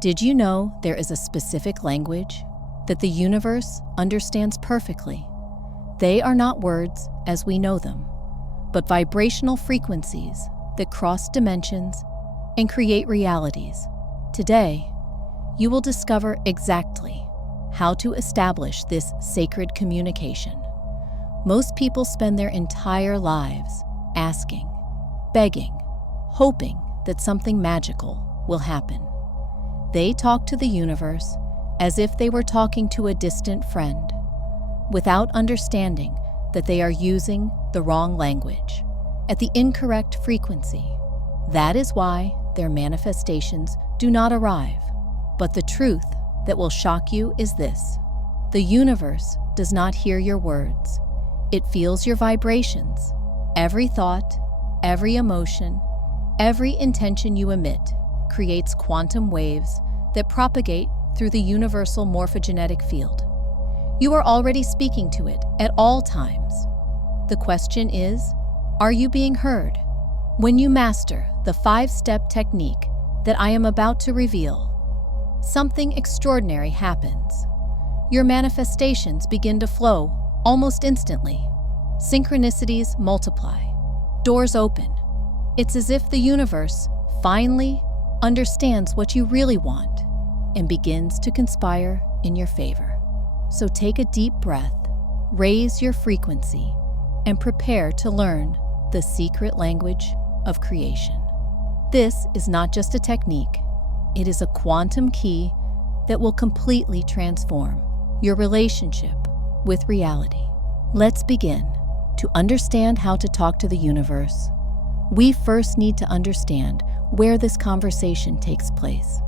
Did you know there is a specific language that the universe understands perfectly? They are not words as we know them, but vibrational frequencies that cross dimensions and create realities. Today, you will discover exactly how to establish this sacred communication. Most people spend their entire lives asking, begging, hoping that something magical will happen. They talk to the universe as if they were talking to a distant friend, without understanding that they are using the wrong language, at the incorrect frequency. That is why their manifestations do not arrive. But the truth that will shock you is this: the universe does not hear your words. It feels your vibrations. Every thought, every emotion, every intention you emit creates quantum waves that propagate through the universal morphogenetic field. You are already speaking to it at all times. The question is, are you being heard? When you master the 5-step technique that I am about to reveal, something extraordinary happens. Your manifestations begin to flow almost instantly. Synchronicities multiply. Doors open. It's as if the universe finally understands what you really want and begins to conspire in your favor. So take a deep breath, raise your frequency, and prepare to learn the secret language of creation. This is not just a technique. It is a quantum key that will completely transform your relationship with reality. Let's begin. To understand how to talk to the universe, we first need to understand where this conversation takes place.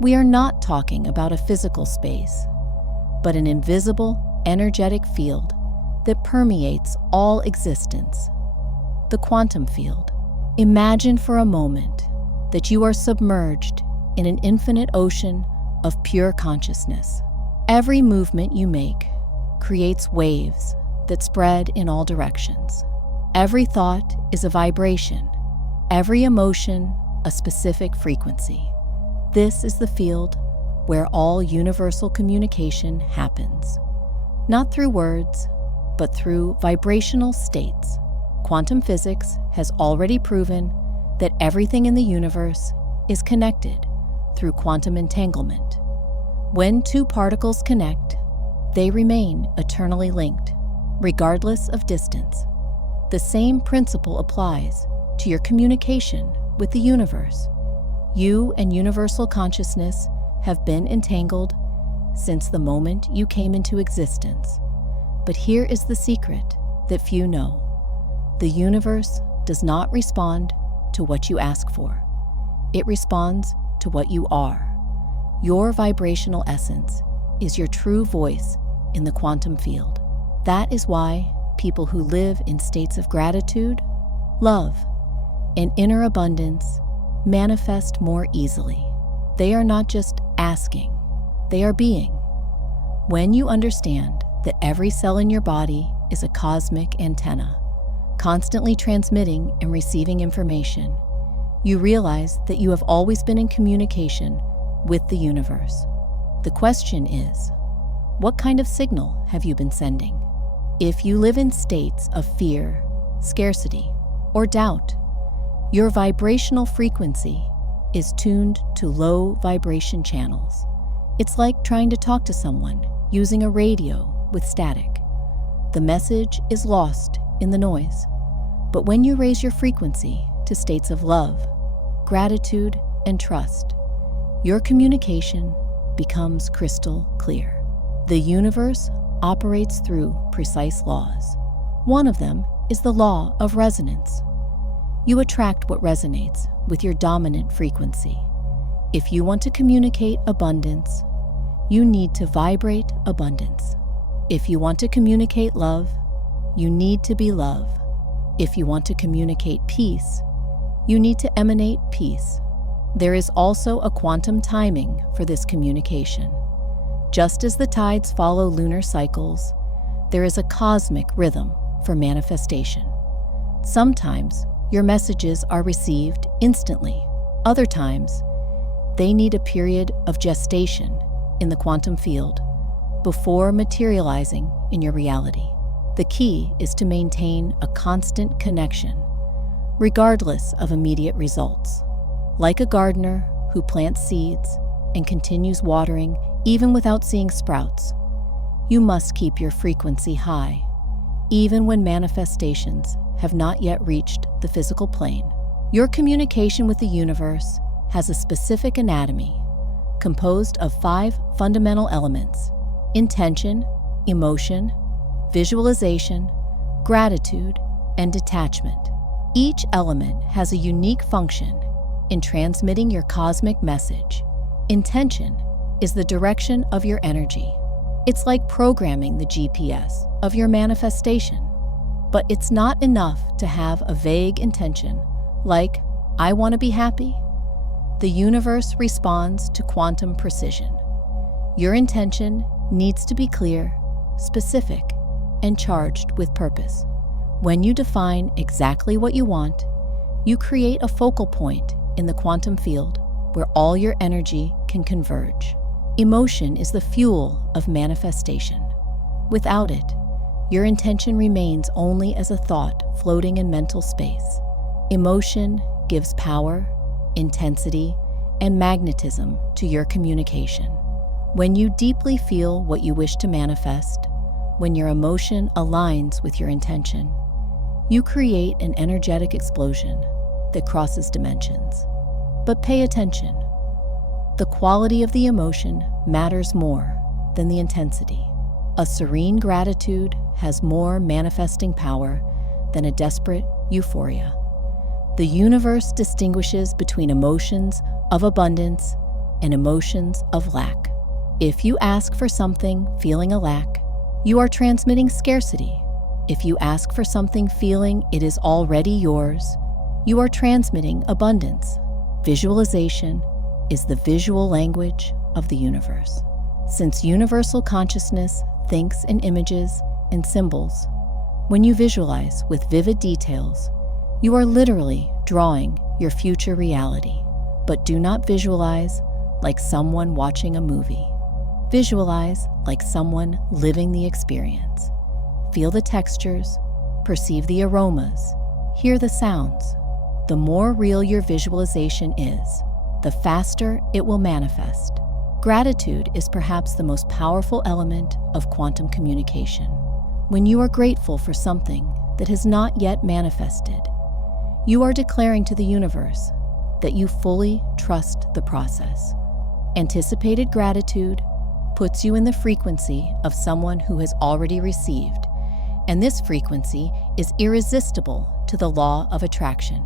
We are not talking about a physical space, but an invisible, energetic field that permeates all existence. The quantum field. Imagine for a moment that you are submerged in an infinite ocean of pure consciousness. Every movement you make creates waves that spread in all directions. Every thought is a vibration, every emotion a specific frequency. This is the field where all universal communication happens, not through words, but through vibrational states. Quantum physics has already proven that everything in the universe is connected through quantum entanglement. When two particles connect, they remain eternally linked, regardless of distance. The same principle applies to your communication with the universe. You and universal consciousness have been entangled since the moment you came into existence. But here is the secret that few know. The universe does not respond to what you ask for. It responds to what you are. Your vibrational essence is your true voice in the quantum field. That is why people who live in states of gratitude, love, and inner abundance manifest more easily. They are not just asking, they are being. When you understand that every cell in your body is a cosmic antenna, constantly transmitting and receiving information, you realize that you have always been in communication with the universe. The question is, what kind of signal have you been sending? If you live in states of fear, scarcity, or doubt, your vibrational frequency is tuned to low vibration channels. It's like trying to talk to someone using a radio with static. The message is lost in the noise. But when you raise your frequency to states of love, gratitude, and trust, your communication becomes crystal clear. The universe operates through precise laws. One of them is the law of resonance. You attract what resonates with your dominant frequency. If you want to communicate abundance, you need to vibrate abundance. If you want to communicate love, you need to be love. If you want to communicate peace, you need to emanate peace. There is also a quantum timing for this communication. Just as the tides follow lunar cycles, there is a cosmic rhythm for manifestation. Sometimes your messages are received instantly. Other times, They need a period of gestation in the quantum field before materializing in your reality. The key is to maintain a constant connection, regardless of immediate results. Like a gardener who plants seeds and continues watering even without seeing sprouts, you must keep your frequency high, even when manifestations have not yet reached the physical plane. Your communication with the universe has a specific anatomy composed of 5 fundamental elements: intention, emotion, visualization, gratitude, and detachment. Each element has a unique function in transmitting your cosmic message. Intention is the direction of your energy. It's like programming the GPS of your manifestation. But it's not enough to have a vague intention, like, I want to be happy. The universe responds to quantum precision. Your intention needs to be clear, specific, and charged with purpose. When you define exactly what you want, you create a focal point in the quantum field where all your energy can converge. Emotion is the fuel of manifestation. Without it, your intention remains only as a thought floating in mental space. Emotion gives power, intensity, and magnetism to your communication. When you deeply feel what you wish to manifest, when your emotion aligns with your intention, you create an energetic explosion that crosses dimensions. But pay attention. The quality of the emotion matters more than the intensity. A serene gratitude has more manifesting power than a desperate euphoria. The universe distinguishes between emotions of abundance and emotions of lack. If you ask for something feeling a lack, you are transmitting scarcity. If you ask for something feeling it is already yours, you are transmitting abundance. Visualization is the visual language of the universe. Since universal consciousness thinks in images and symbols, when you visualize with vivid details, you are literally drawing your future reality. But do not visualize like someone watching a movie. Visualize like someone living the experience. Feel the textures, perceive the aromas, hear the sounds. The more real your visualization is, the faster it will manifest. Gratitude is perhaps the most powerful element of quantum communication. When you are grateful for something that has not yet manifested, you are declaring to the universe that you fully trust the process. Anticipated gratitude puts you in the frequency of someone who has already received, and this frequency is irresistible to the law of attraction.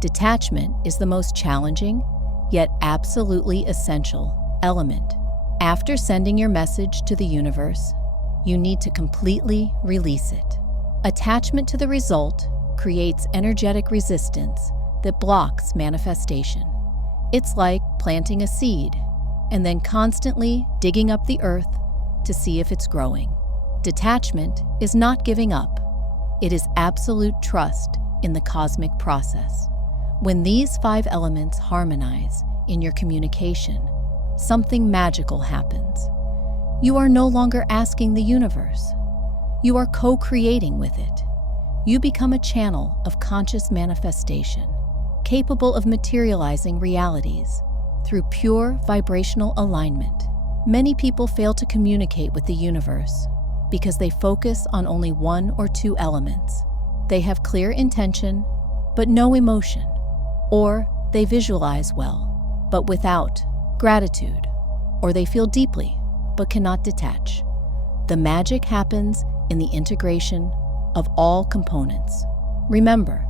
Detachment is the most challenging, yet absolutely essential element. After sending your message to the universe, you need to completely release it. Attachment to the result creates energetic resistance that blocks manifestation. It's like planting a seed and then constantly digging up the earth to see if it's growing. Detachment is not giving up. It is absolute trust in the cosmic process. When these 5 elements harmonize in your communication, something magical happens. You are no longer asking the universe. You are co-creating with it. You become a channel of conscious manifestation, capable of materializing realities through pure vibrational alignment. Many people fail to communicate with the universe because they focus on only 1 or 2 elements. They have clear intention, but no emotion. Or they visualize well, but without gratitude. Or they feel deeply, but cannot detach. The magic happens in the integration of all components. Remember,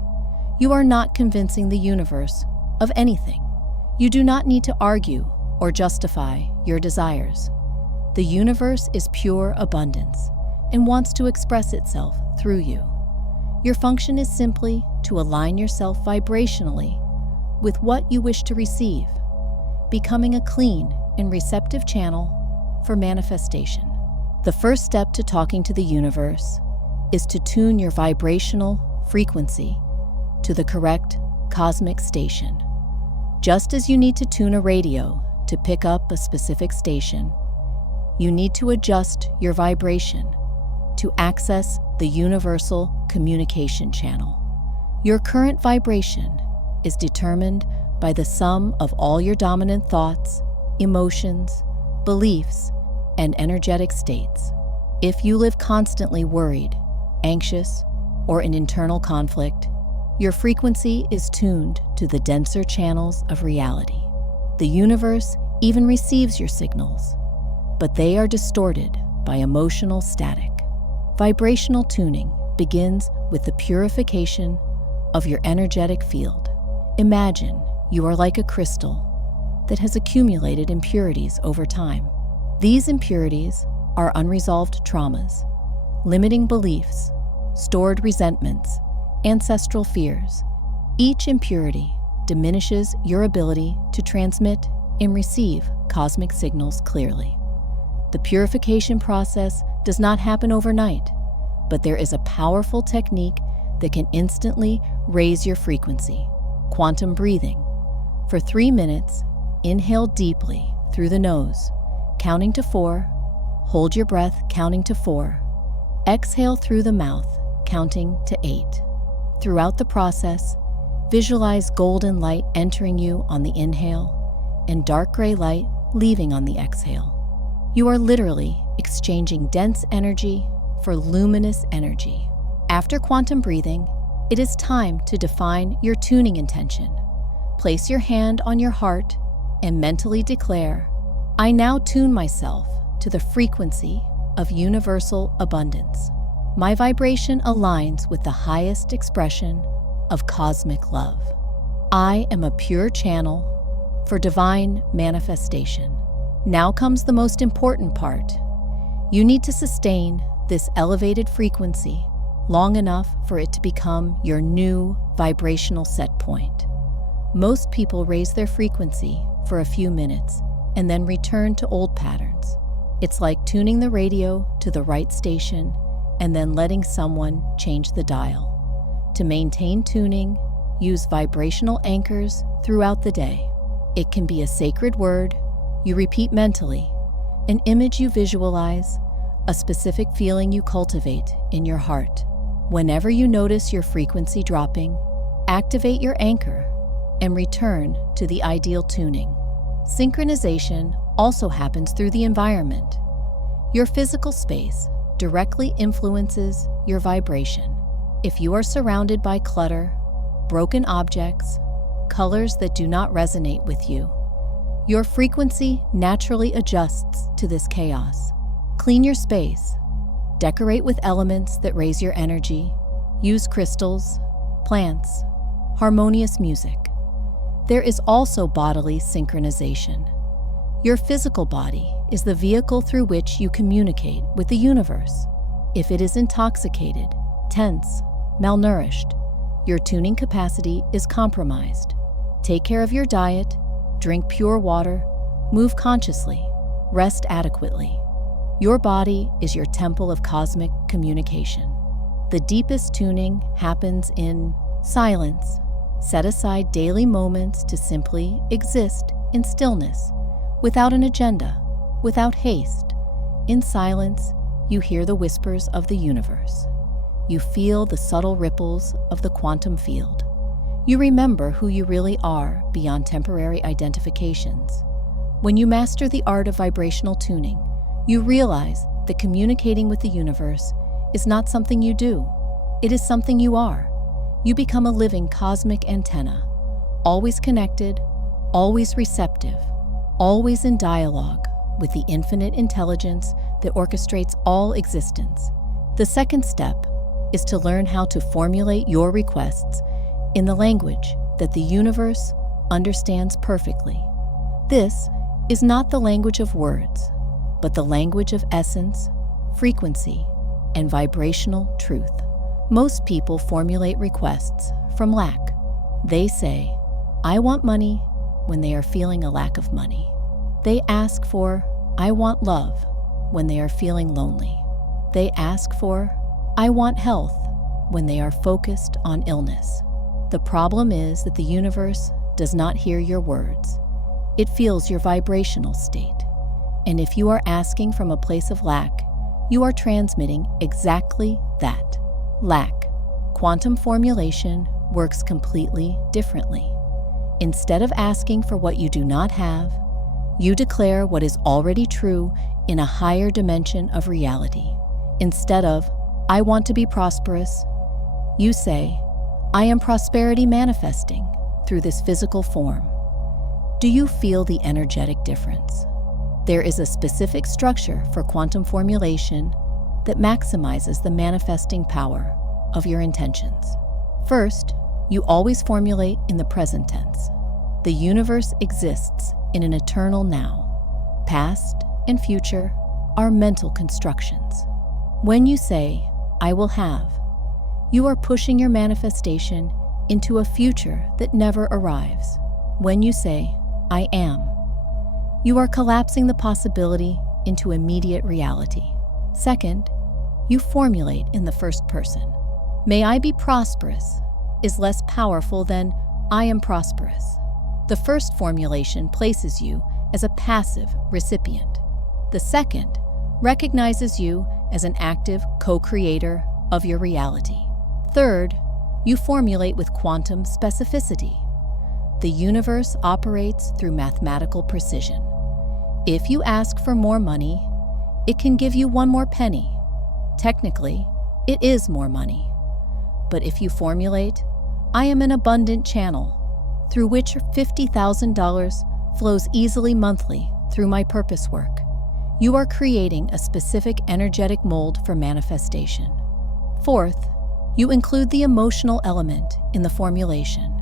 you are not convincing the universe of anything. You do not need to argue or justify your desires. The universe is pure abundance and wants to express itself through you. Your function is simply to align yourself vibrationally with what you wish to receive, becoming a clean and receptive channel for manifestation. The first step to talking to the universe is to tune your vibrational frequency to the correct cosmic station. Just as you need to tune a radio to pick up a specific station, you need to adjust your vibration to access the universal communication channel. Your current vibration is determined by the sum of all your dominant thoughts, emotions, beliefs, and energetic states. If you live constantly worried, anxious, or in internal conflict, your frequency is tuned to the denser channels of reality. The universe even receives your signals, but they are distorted by emotional static. Vibrational tuning begins with the purification of your energetic field. Imagine you are like a crystal that has accumulated impurities over time. These impurities are unresolved traumas, limiting beliefs, stored resentments, ancestral fears. Each impurity diminishes your ability to transmit and receive cosmic signals clearly. The purification process does not happen overnight, but there is a powerful technique that can instantly raise your frequency. Quantum breathing. For 3 minutes, inhale deeply through the nose, counting to 4. Hold your breath, counting to 4. Exhale through the mouth, counting to 8. Throughout the process, visualize golden light entering you on the inhale and dark gray light leaving on the exhale. You are literally exchanging dense energy for luminous energy. After quantum breathing, it is time to define your tuning intention. Place your hand on your heart and mentally declare, "I now tune myself to the frequency of universal abundance. My vibration aligns with the highest expression of cosmic love. I am a pure channel for divine manifestation." Now comes the most important part. You need to sustain this elevated frequency long enough for it to become your new vibrational set point. Most people raise their frequency for a few minutes and then return to old patterns. It's like tuning the radio to the right station and then letting someone change the dial. To maintain tuning, use vibrational anchors throughout the day. It can be a sacred word you repeat mentally, an image you visualize, a specific feeling you cultivate in your heart. Whenever you notice your frequency dropping, activate your anchor and return to the ideal tuning. Synchronization also happens through the environment. Your physical space directly influences your vibration. If you are surrounded by clutter, broken objects, colors that do not resonate with you, your frequency naturally adjusts to this chaos. Clean your space. Decorate with elements that raise your energy. Use crystals, plants, harmonious music. There is also bodily synchronization. Your physical body is the vehicle through which you communicate with the universe. If it is intoxicated, tense, malnourished, your tuning capacity is compromised. Take care of your diet, drink pure water, move consciously, rest adequately. Your body is your temple of cosmic communication. The deepest tuning happens in silence. Set aside daily moments to simply exist in stillness, without an agenda, without haste. In silence, you hear the whispers of the universe. You feel the subtle ripples of the quantum field. You remember who you really are beyond temporary identifications. When you master the art of vibrational tuning, you realize that communicating with the universe is not something you do. It is something you are. You become a living cosmic antenna, always connected, always receptive, always in dialogue with the infinite intelligence that orchestrates all existence. The second step is to learn how to formulate your requests in the language that the universe understands perfectly. This is not the language of words, but the language of essence, frequency, and vibrational truth. Most people formulate requests from lack. They say, "I want money," when they are feeling a lack of money. They ask for, "I want love," when they are feeling lonely. They ask for, "I want health," when they are focused on illness. The problem is that the universe does not hear your words. it feels your vibrational state. And if you are asking from a place of lack, you are transmitting exactly that, lack. Quantum formulation works completely differently. Instead of asking for what you do not have, you declare what is already true in a higher dimension of reality. Instead of, I want to be prosperous, you say, I am prosperity manifesting through this physical form. Do you feel the energetic difference? There is a specific structure for quantum formulation that maximizes the manifesting power of your intentions. First, you always formulate in the present tense. The universe exists in an eternal now. Past and future are mental constructions. When you say, I will have, you are pushing your manifestation into a future that never arrives. When you say, I am, you are collapsing the possibility into immediate reality. Second, you formulate in the first person. May I be prosperous is less powerful than I am prosperous. The first formulation places you as a passive recipient. The second recognizes you as an active co-creator of your reality. Third, you formulate with quantum specificity. The universe operates through mathematical precision. If you ask for more money, it can give you one more penny. Technically, it is more money. But if you formulate, I am an abundant channel, through which $50,000 flows easily monthly through my purpose work, you are creating a specific energetic mold for manifestation. Fourth, you include the emotional element in the formulation.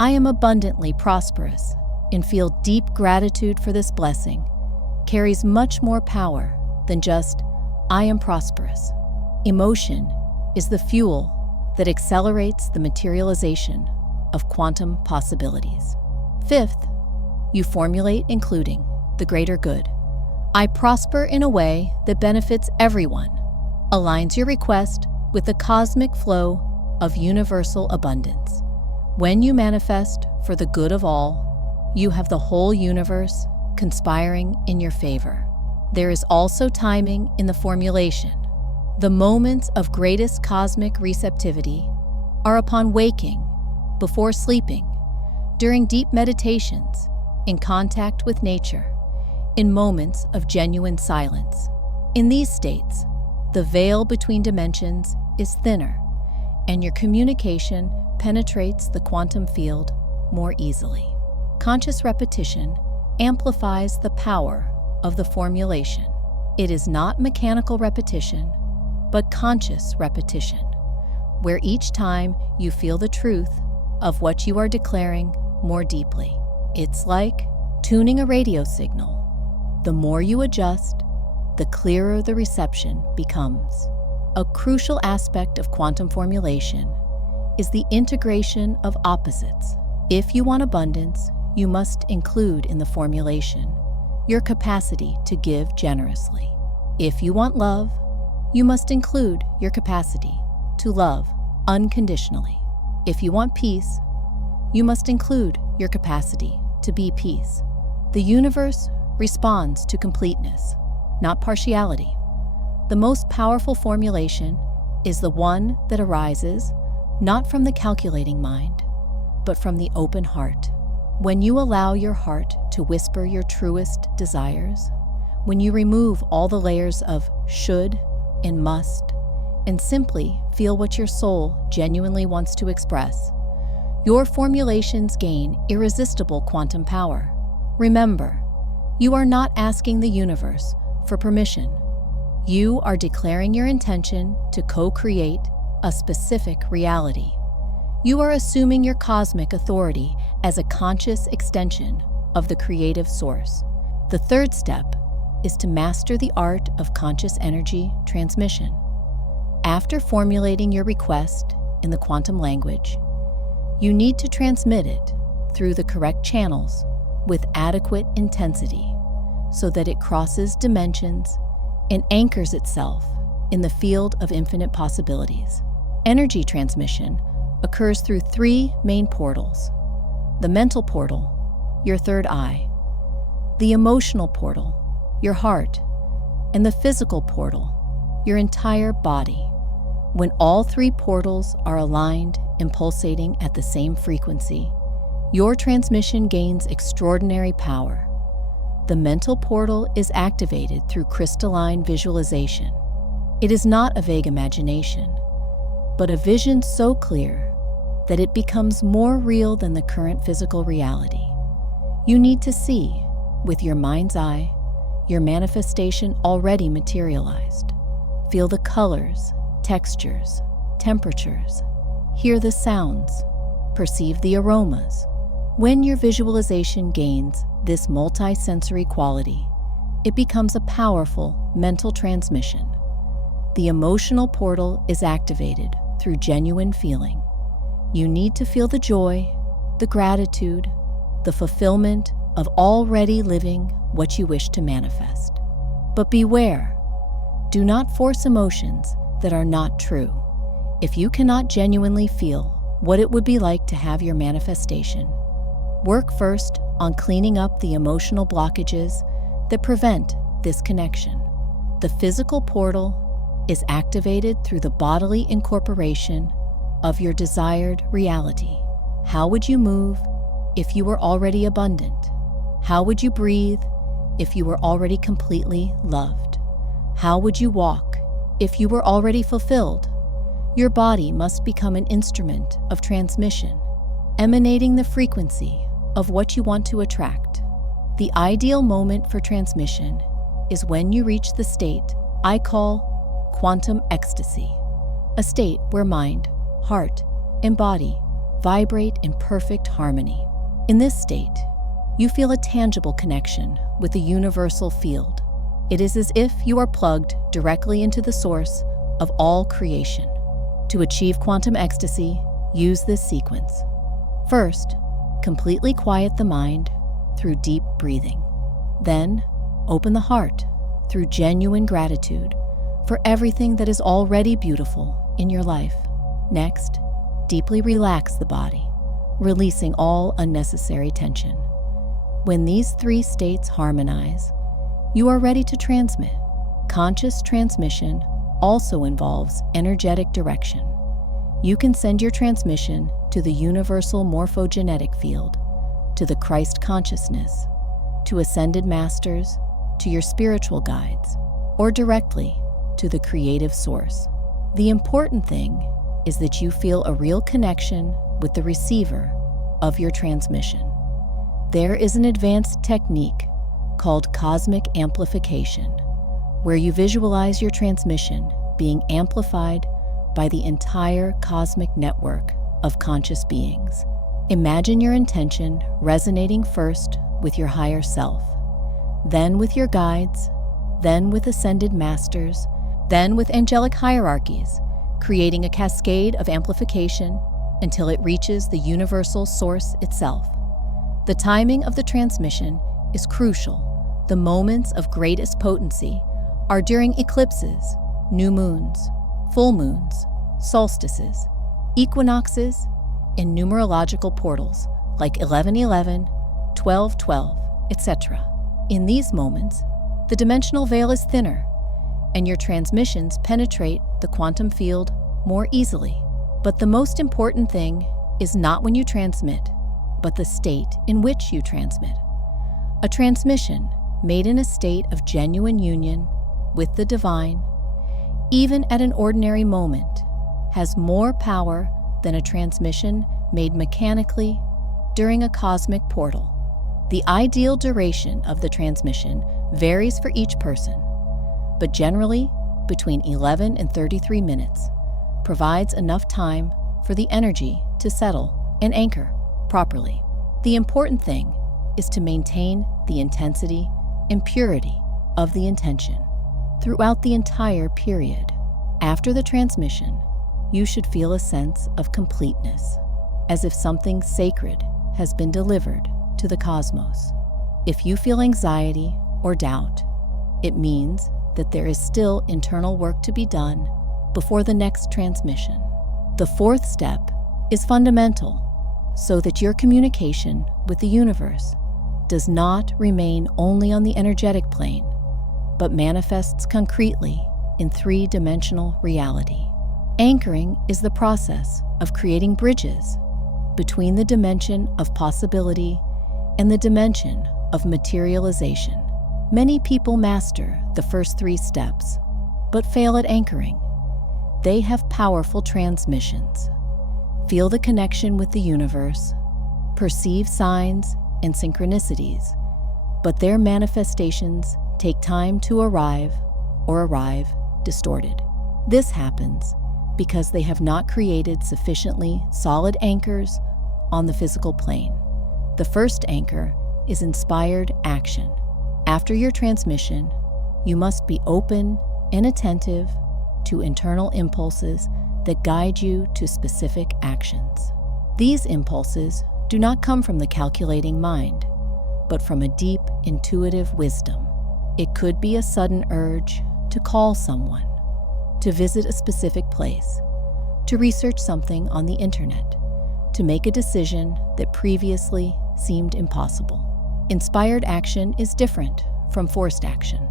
I am abundantly prosperous and feel deep gratitude for this blessing carries much more power than just, I am prosperous. Emotion is the fuel that accelerates the materialization of quantum possibilities. Fifth, you formulate including the greater good. I prosper in a way that benefits everyone, aligns your request with the cosmic flow of universal abundance. When you manifest for the good of all, you have the whole universe conspiring in your favor. There is also timing in the formulation. The moments of greatest cosmic receptivity are upon waking, before sleeping, during deep meditations, in contact with nature, in moments of genuine silence. In these states, the veil between dimensions is thinner, and your communication penetrates the quantum field more easily. Conscious repetition amplifies the power of the formulation. It is not mechanical repetition, but conscious repetition, where each time you feel the truth of what you are declaring more deeply. It's like tuning a radio signal. The more you adjust, the clearer the reception becomes. A crucial aspect of quantum formulation is the integration of opposites. If you want abundance, you must include in the formulation your capacity to give generously. If you want love, you must include your capacity to love unconditionally. If you want peace, you must include your capacity to be peace. The universe responds to completeness, not partiality. The most powerful formulation is the one that arises not from the calculating mind, but from the open heart. When you allow your heart to whisper your truest desires, when you remove all the layers of should and must, and simply feel what your soul genuinely wants to express, your formulations gain irresistible quantum power. Remember, you are not asking the universe for permission. You are declaring your intention to co-create a specific reality. You are assuming your cosmic authority as a conscious extension of the creative source. The third step is to master the art of conscious energy transmission. After formulating your request in the quantum language, you need to transmit it through the correct channels with adequate intensity so that it crosses dimensions and anchors itself in the field of infinite possibilities. Energy transmission occurs through three main portals: the mental portal, your third eye, the emotional portal, your heart, and the physical portal, your entire body. When all three portals are aligned and pulsating at the same frequency, your transmission gains extraordinary power. The mental portal is activated through crystalline visualization. It is not a vague imagination, but a vision so clear that it becomes more real than the current physical reality. You need to see, with your mind's eye, your manifestation already materialized. Feel the colors, textures, temperatures, hear the sounds, perceive the aromas. When your visualization gains this multi-sensory quality, it becomes a powerful mental transmission. The emotional portal is activated through genuine feeling. You need to feel the joy, the gratitude, the fulfillment of already living what you wish to manifest. But beware, do not force emotions that are not true. If you cannot genuinely feel what it would be like to have your manifestation, work first on cleaning up the emotional blockages that prevent this connection. The physical portal is activated through the bodily incorporation of your desired reality. How would you move if you were already abundant? How would you breathe if you were already completely loved? How would you walk if you were already fulfilled? Your body must become an instrument of transmission, emanating the frequency of what you want to attract. The ideal moment for transmission is when you reach the state I call quantum ecstasy, a state where mind, heart, and body vibrate in perfect harmony. In this state, you feel a tangible connection with the universal field. It is as if you are plugged directly into the source of all creation. To achieve quantum ecstasy, use this sequence. First, completely quiet the mind through deep breathing. Then, open the heart through genuine gratitude for everything that is already beautiful in your life. Next, deeply relax the body, releasing all unnecessary tension. When these three states harmonize, you are ready to transmit. Conscious transmission also involves energetic direction. You can send your transmission to the universal morphogenetic field, to the Christ consciousness, to ascended masters, to your spiritual guides, or directly to the creative source. The important thing is that you feel a real connection with the receiver of your transmission. There is an advanced technique called cosmic amplification, where you visualize your transmission being amplified by the entire cosmic network of conscious beings. Imagine your intention resonating first with your higher self, then with your guides, then with ascended masters, then with angelic hierarchies, creating a cascade of amplification until it reaches the universal source itself. The timing of the transmission is crucial. The moments of greatest potency are during eclipses, new moons, full moons, solstices, equinoxes, and numerological portals like 1111, 1212, etc. In these moments, the dimensional veil is thinner, and your transmissions penetrate the quantum field more easily. But the most important thing is not when you transmit, but the state in which you transmit. A transmission made in a state of genuine union with the divine, even at an ordinary moment, has more power than a transmission made mechanically during a cosmic portal. The ideal duration of the transmission varies for each person, but generally between 11 and 33 minutes provides enough time for the energy to settle and anchor properly. The important thing is to maintain the intensity and purity of the intention throughout the entire period. After the transmission, you should feel a sense of completeness, as if something sacred has been delivered to the cosmos. If you feel anxiety or doubt, it means that there is still internal work to be done before the next transmission. The fourth step is fundamental so that your communication with the universe does not remain only on the energetic plane, but manifests concretely in three-dimensional reality. Anchoring is the process of creating bridges between the dimension of possibility and the dimension of materialization. Many people master the first three steps, but fail at anchoring. They have powerful transmissions, feel the connection with the universe, perceive signs and synchronicities, but their manifestations take time to arrive or arrive distorted. This happens because they have not created sufficiently solid anchors on the physical plane. The first anchor is inspired action. After your transmission, you must be open and attentive to internal impulses that guide you to specific actions. These impulses do not come from the calculating mind, but from a deep intuitive wisdom. It could be a sudden urge to call someone, to visit a specific place, to research something on the internet, to make a decision that previously seemed impossible. Inspired action is different from forced action.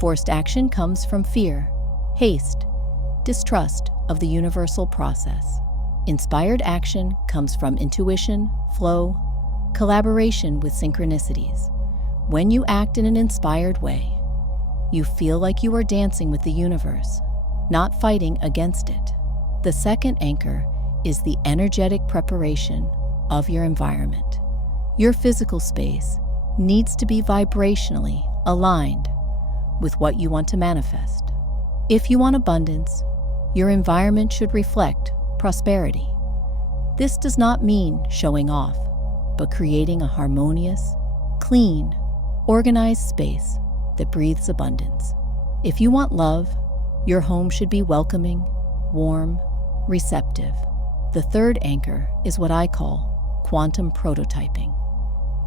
Forced action comes from fear, haste, distrust of the universal process. Inspired action comes from intuition, flow, collaboration with synchronicities. When you act in an inspired way, you feel like you are dancing with the universe, not fighting against it. The second anchor is the energetic preparation of your environment. Your physical space needs to be vibrationally aligned with what you want to manifest. If you want abundance, your environment should reflect prosperity. This does not mean showing off, but creating a harmonious, clean, organized space that breathes abundance. If you want love, your home should be welcoming, warm, receptive. The third anchor is what I call quantum prototyping.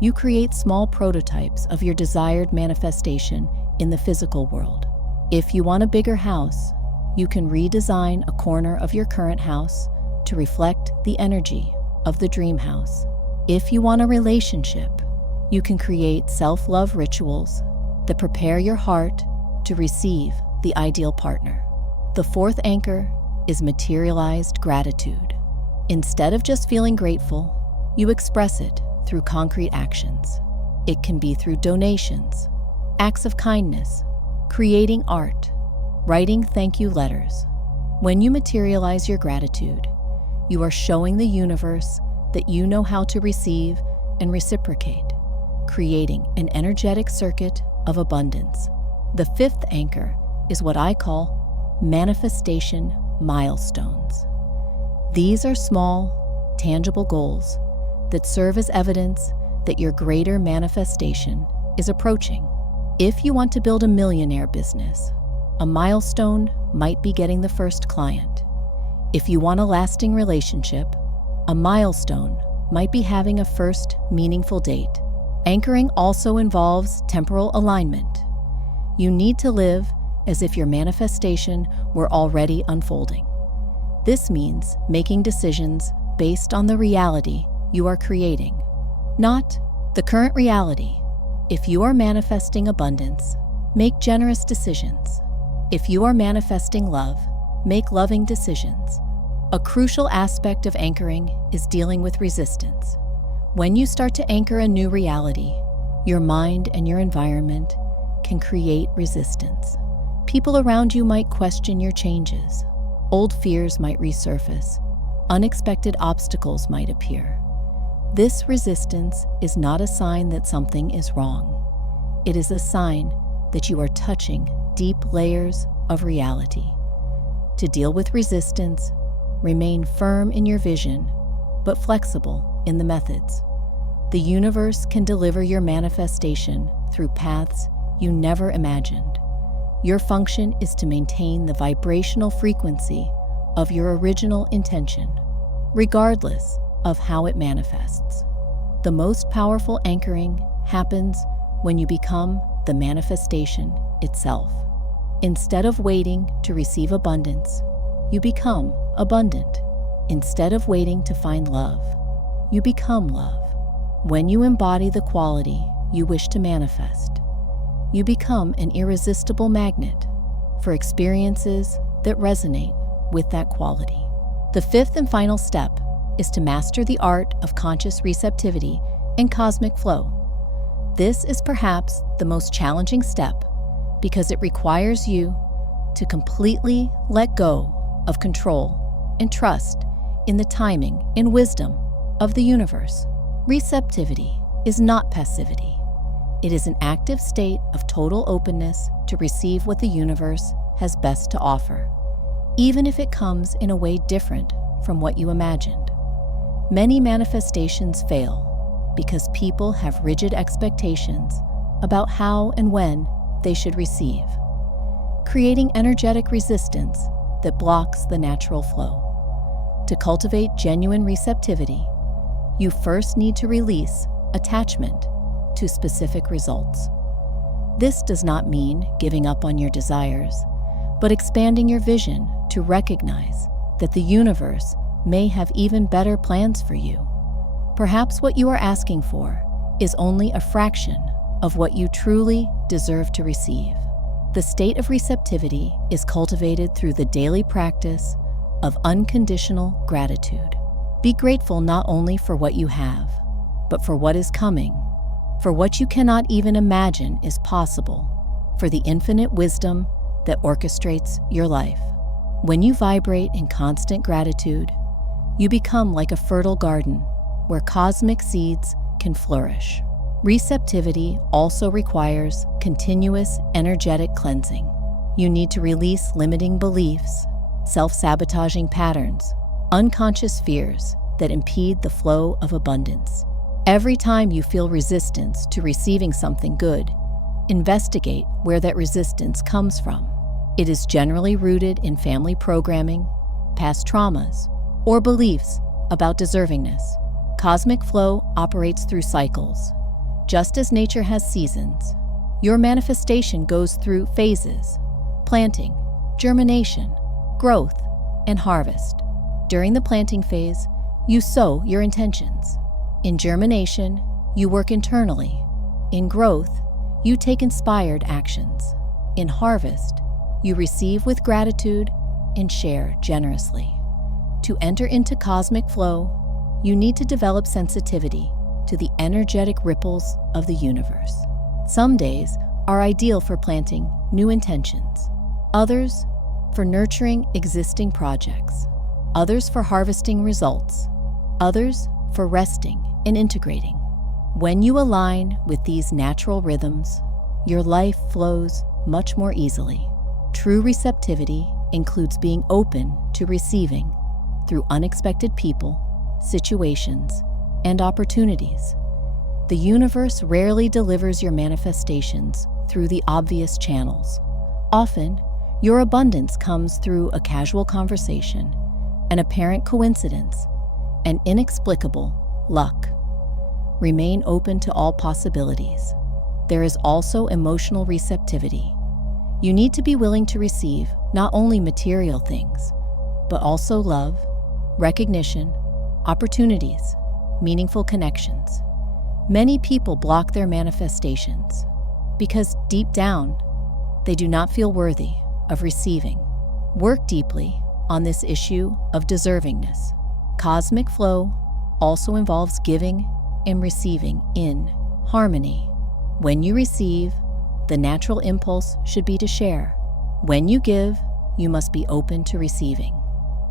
You create small prototypes of your desired manifestation in the physical world. If you want a bigger house, you can redesign a corner of your current house to reflect the energy of the dream house. If you want a relationship, you can create self-love rituals that prepare your heart to receive the ideal partner. The fourth anchor is materialized gratitude. Instead of just feeling grateful, you express it through concrete actions. It can be through donations, acts of kindness, creating art, writing thank you letters. When you materialize your gratitude, you are showing the universe that you know how to receive and reciprocate, creating an energetic circuit of abundance. The fifth anchor is what I call manifestation milestones. These are small, tangible goals that serve as evidence that your greater manifestation is approaching. If you want to build a millionaire business, a milestone might be getting the first client. If you want a lasting relationship, a milestone might be having a first meaningful date. Anchoring also involves temporal alignment. You need to live as if your manifestation were already unfolding. This means making decisions based on the reality you are creating, not the current reality. If you are manifesting abundance, make generous decisions. If you are manifesting love, make loving decisions. A crucial aspect of anchoring is dealing with resistance. When you start to anchor a new reality, your mind and your environment can create resistance. People around you might question your changes. Old fears might resurface. Unexpected obstacles might appear. This resistance is not a sign that something is wrong. It is a sign that you are touching deep layers of reality. To deal with resistance, remain firm in your vision, but flexible in the methods. The universe can deliver your manifestation through paths you never imagined. Your function is to maintain the vibrational frequency of your original intention, regardless of how it manifests. The most powerful anchoring happens when you become the manifestation itself. Instead of waiting to receive abundance, you become abundant. Instead of waiting to find love, you become love. When you embody the quality you wish to manifest, you become an irresistible magnet for experiences that resonate with that quality. The fifth and final step is to master the art of conscious receptivity and cosmic flow. This is perhaps the most challenging step because it requires you to completely let go of control and trust in the timing and wisdom of the universe. Receptivity is not passivity. It is an active state of total openness to receive what the universe has best to offer, even if it comes in a way different from what you imagined. Many manifestations fail because people have rigid expectations about how and when they should receive, creating energetic resistance that blocks the natural flow. To cultivate genuine receptivity, you first need to release attachment to specific results. This does not mean giving up on your desires, but expanding your vision to recognize that the universe may have even better plans for you. Perhaps what you are asking for is only a fraction of what you truly deserve to receive. The state of receptivity is cultivated through the daily practice of unconditional gratitude. Be grateful not only for what you have, but for what is coming, for what you cannot even imagine is possible, for the infinite wisdom that orchestrates your life. When you vibrate in constant gratitude, you become like a fertile garden where cosmic seeds can flourish. Receptivity also requires continuous energetic cleansing. You need to release limiting beliefs, self-sabotaging patterns, unconscious fears that impede the flow of abundance. Every time you feel resistance to receiving something good, investigate where that resistance comes from. It is generally rooted in family programming, past traumas, or beliefs about deservingness. Cosmic flow operates through cycles. Just as nature has seasons, your manifestation goes through phases: planting, germination, growth, and harvest. During the planting phase, you sow your intentions. In germination, you work internally. In growth, you take inspired actions. In harvest, you receive with gratitude and share generously. To enter into cosmic flow, you need to develop sensitivity to the energetic ripples of the universe. Some days are ideal for planting new intentions, others for nurturing existing projects, others for harvesting results, others for resting and integrating. When you align with these natural rhythms, your life flows much more easily. True receptivity includes being open to receiving through unexpected people, situations, and opportunities. The universe rarely delivers your manifestations through the obvious channels. Often, your abundance comes through a casual conversation, an apparent coincidence, and inexplicable luck. Remain open to all possibilities. There is also emotional receptivity. You need to be willing to receive not only material things, but also love, recognition, opportunities, meaningful connections. Many people block their manifestations because deep down, they do not feel worthy of receiving. Work deeply on this issue of deservingness. Cosmic flow also involves giving and receiving in harmony. When you receive, the natural impulse should be to share. When you give, you must be open to receiving.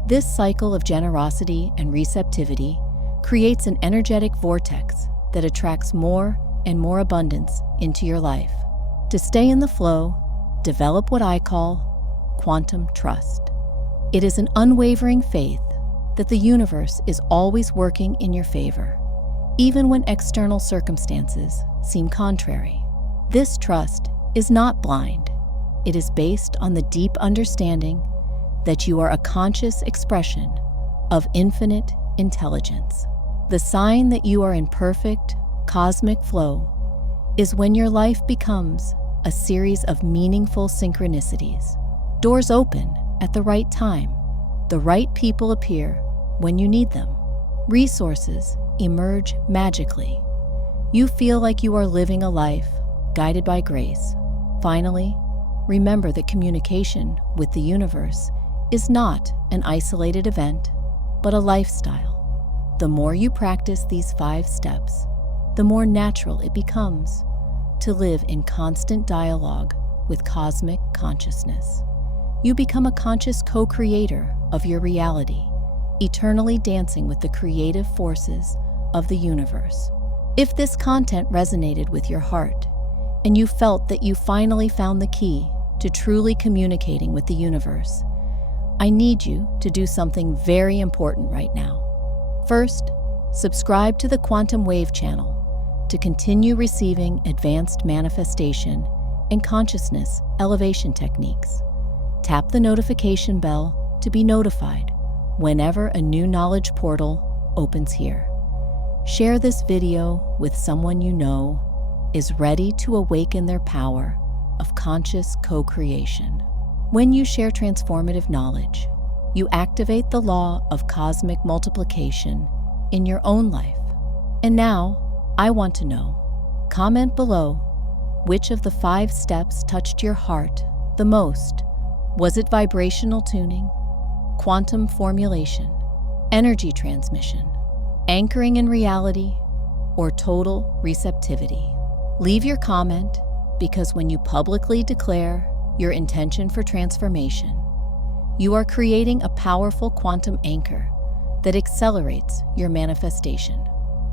This cycle of generosity and receptivity creates an energetic vortex that attracts more and more abundance into your life. To stay in the flow, develop what I call quantum trust. It is an unwavering faith that the universe is always working in your favor, even when external circumstances seem contrary. This trust is not blind. It is based on the deep understanding that you are a conscious expression of infinite intelligence. The sign that you are in perfect cosmic flow is when your life becomes a series of meaningful synchronicities. Doors open at the right time. The right people appear when you need them. Resources emerge magically You feel like you are living a life guided by grace. Finally, remember that communication with the universe is not an isolated event, but a lifestyle. The more you practice these 5 steps, the more natural it becomes to live in constant dialogue with cosmic consciousness. You become a conscious co-creator of your reality, eternally dancing with the creative forces of the universe. If this content resonated with your heart, and you felt that you finally found the key to truly communicating with the universe, I need you to do something very important right now. First, subscribe to the Quantum Wave channel to continue receiving advanced manifestation and consciousness elevation techniques. Tap the notification bell to be notified whenever a new knowledge portal opens here. Share this video with someone you know is ready to awaken their power of conscious co-creation. When you share transformative knowledge, you activate the law of cosmic multiplication in your own life. And now, I want to know. Comment below which of the 5 steps touched your heart the most. Was it vibrational tuning, quantum formulation, energy transmission, anchoring in reality, or total receptivity? Leave your comment, because when you publicly declare your intention for transformation, you are creating a powerful quantum anchor that accelerates your manifestation.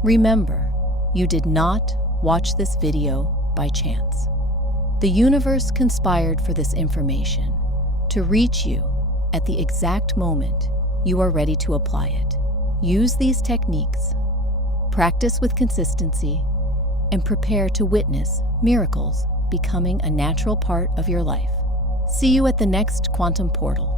Remember, you did not watch this video by chance. The universe conspired for this information to reach you at the exact moment you are ready to apply it. Use these techniques, practice with consistency, and prepare to witness miracles becoming a natural part of your life. See you at the next quantum portal.